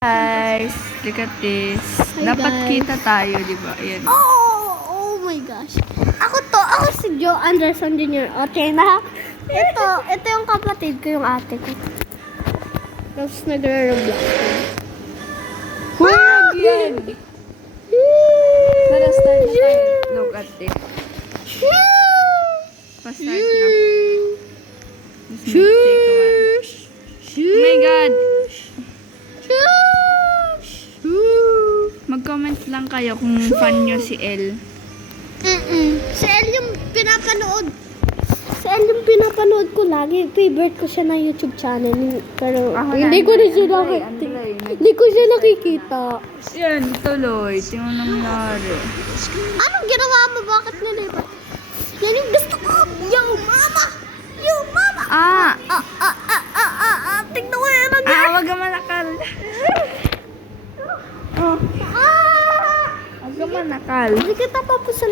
Guys, look at this. Hi, Dapat guys. kita tayo, di ba? Ayan. Oh my gosh. Ako si Joe Anderson Jr. Okay na? Ito yung kapatid ko, yung ate ko. Tapos nagre-roblox ko. Huwag yan! Tara, start na tayo. Look at this. Pa-start na. Let's take a while. Oh my God! Mag-comment lang kayo kung fan nyo si Elle. Si El yung pinapanood ko lagi. Favorite ko siya na YouTube channel. Pero Ako hindi na, ko rin siya Andrei, nakikita. Andrei. Hindi ko siya nakikita. Yan, tuloy. Tingnan mo nangyari. Anong ginawa mo? Bakit nilipat? Yan yung gusto ko. Yo, mama! Yo, mama! Tignan mo yan ang Wag ka manakal. Wag ka manakal. Hindi kita pa po sa